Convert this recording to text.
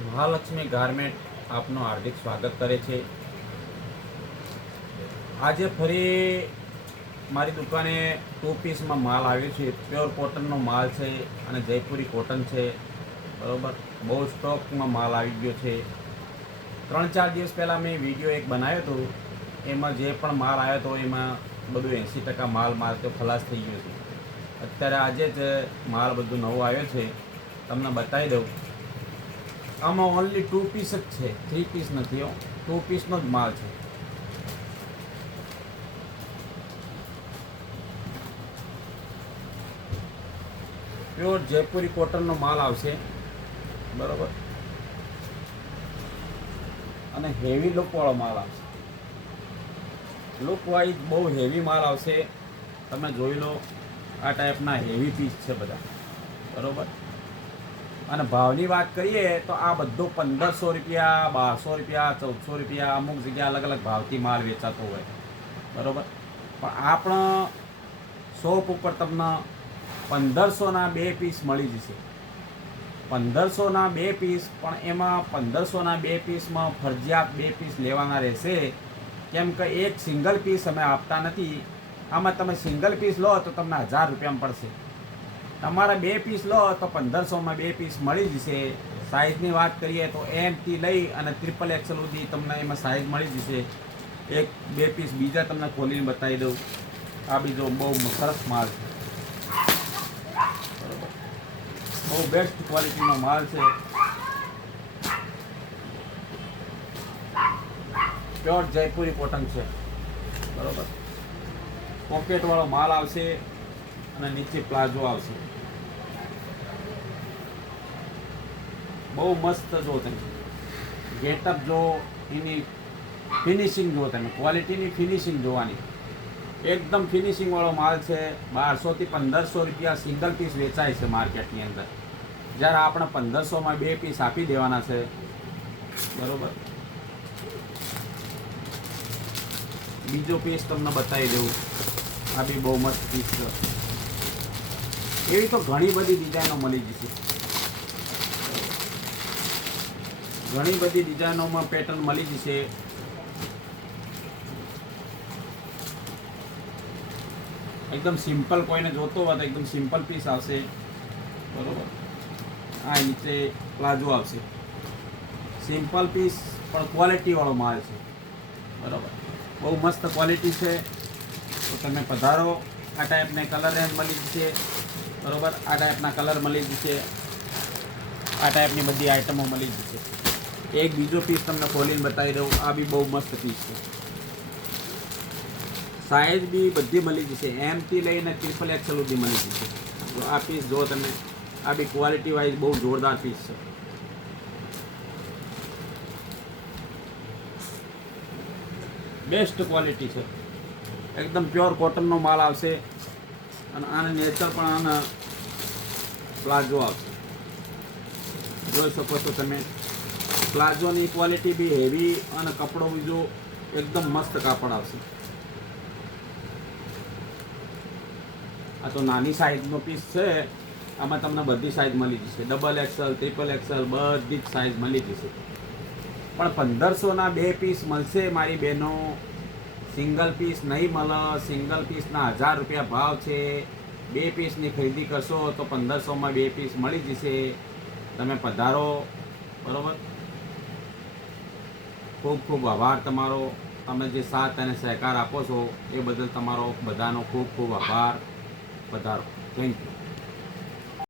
Mahalakshmi garment આપનું હાર્દિક સ્વાગત કરે છે। આજે ફરી મારી દુકાને ટુ પીસમાં માલ આવ્યો છે। પ્યોર કોટનનો માલ છે અને જયપુરી કોટન છે, બરાબર। બહુ સ્ટોકમાં માલ આવી ગયો છે। 3-4 દિવસ પહેલાં મેં વિડીયો એક બનાવ્યો હતો, એમાં જે પણ માલ આવ્યો હતો એમાં બધું 80% માલ તો ખલાસ થઈ ગયો છે। અત્યારે આજે જ માલ બધું નવો આવ્યો છે, તમને બતાવી દઉં। આમાં ઓનલી 2 પીસ જ છે, 3 પીસ નથી હો, 2 પીસનો જ માલ છે। પ્યોર જયપુરી કોટનનો માલ આવશે, બરાબર, અને હેવી લુકવાળો માલ આવશે। લુક વાઇઝ બહુ હેવી માલ આવશે, તમે જોઈ લો। આ ટાઈપના હેવી પીસ છે બધા, બરાબર। અને ભાવની વાત કરીએ તો આ બધું 1500 રૂપિયા, 1200 રૂપિયા, 1400 રૂપિયા, અમુક જગ્યાએ અલગ અલગ ભાવથી માલ વેચાતો હોય, બરાબર। પણ આપણા શોપ ઉપર તમને 1500ના 2 પીસ મળી જશે। 1500ના 2 પીસ, પણ એમાં 1500ના 2 પીસમાં ફરજિયાત 2 પીસ લેવાના રહેશે, કેમ કે એક સિંગલ પીસ અમે આપતા નથી। આમાં તમે સિંગલ પીસ લો તો તમને 1000 રૂપિયામાં પડશે। તમારે 2 પીસ લો તો 1500માં 2 પીસ મળી જશે। સાઇઝની વાત કરીએ તો એમથી લઈ અને XXL સુધી તમને એમાં સાઇઝ મળી જશે। 1-2 પીસ બીજા તમને ખોલીને બતાવી દઉં। આ બીજો બહુ સરસ માલ છે, બરાબર, બહુ બેસ્ટ ક્વોલિટીનો માલ છે। પ્યોર જયપુરી કોટન છે, બરાબર। પોકેટવાળો માલ આવશે અને નીચે પ્લાઝો આવશે। બહુ મસ્ત જો તમે ગેટઅપ જો, એની ફિનિશિંગ જો, તમે ક્વોલિટીની ફિનિશિંગ જોવાની, એકદમ ફિનિશિંગવાળો માલ છે। 1200 થી 1500 રૂપિયા સિંગલ પીસ વેચાય છે માર્કેટની અંદર, જ્યારે આપણે 1500માં 2 પીસ આપી દેવાના છે, બરાબર। બીજો પીસ તમને બતાવી દઉં। આ બી બહુ મસ્ત પીસ છે। એવી તો ઘણી બધી ડિઝાઇનો મળી જશે, ઘણી બધી ડિઝાઇનોમાં પેટર્ન મળી જશે। એકદમ સિમ્પલ કોઈને જોતો હોય તો એકદમ સિમ્પલ પીસ આવશે, બરાબર। આ નીચે પ્લાઝો આવશે, સિમ્પલ પીસ પણ ક્વોલિટીવાળો માલ છે, બરાબર। બહુ મસ્ત ક્વોલિટી છે, તો તમે પધારો। આ ટાઈપના કલર રેન્જ મળી જશે, બરાબર। આ ટાઈપના કલર મળી જશે, આ ટાઈપની બધી આઇટમો મળી જશે। એક બીજો પીસ તમને ખોલીને બતાવી દઉં। આ બી બહુ મસ્ત પીસ છે, સાઇઝ બી બધી મળી જશે, એમથી લઈને XXL સુધી મળી જશે। તો આ પીસ જો તમે, આ બી ક્વોલિટી વાઇઝ બહુ જોરદાર પીસ છે, બેસ્ટ ક્વોલિટી છે। એકદમ પ્યોર કોટનનો માલ આવશે, અને આને નેચર પણ આના પ્લાઝો આવશે, જોઈ શકો છો તમે। પ્લાઝોની ક્વોલિટી બી હેવી અને કપડો બીજો એકદમ મસ્ત કાપડ આવશે। આ તો નાની સાઇઝનો પીસ છે, આમાં તમને બધી સાઇઝ મળી જશે, XXL, XXL બધી જ સાઇઝ મળી જશે। પણ 1500ના 2 પીસ મળશે મારી બહેનો, સિંગલ પીસ નહીં મળે। સિંગલ પીસના 1000 રૂપિયા ભાવ છે। 2 પીસની ખરીદી કરશો તો 1500માં 2 પીસ મળી જશે। તમે પધારો, બરાબર। ખૂબ ખૂબ આભાર તમારો। તમે જે સાથ અને સહકાર આપો છો એ બદલ તમારો બધાનો ખૂબ ખૂબ આભાર। પધારો, થેન્ક યુ।